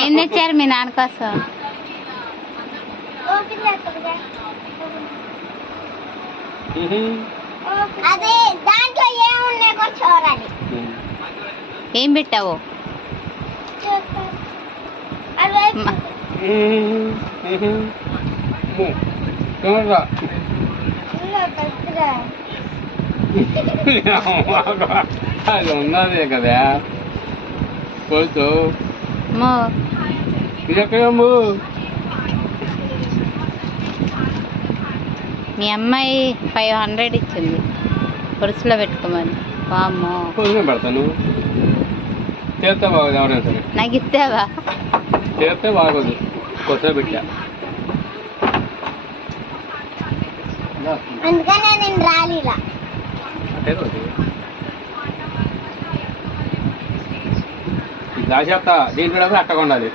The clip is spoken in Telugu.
ఏం తెచ్చారు మీ నాన్న కోసం? అదే దాంట్లో ఏమున్నాయో చూడాలి. ఏం పెట్టావు? అది ఉన్నదే కదా కొంచెం ఇదెక్కడమ్ము. మీ అమ్మాయి 500 ఇచ్చింది పురుషులో పెట్టుకోమని. వామ్మో పెడతాను. చేస్తే బాగోదు ఎవరైనా సరే. నాకు ఇస్తావా? చేస్తే బాగోదు. కొత్త పెట్టా అందుకనే నేను రాలిలా. దాచేస్తా దీంట్లో అట్టగా ఉండాలి.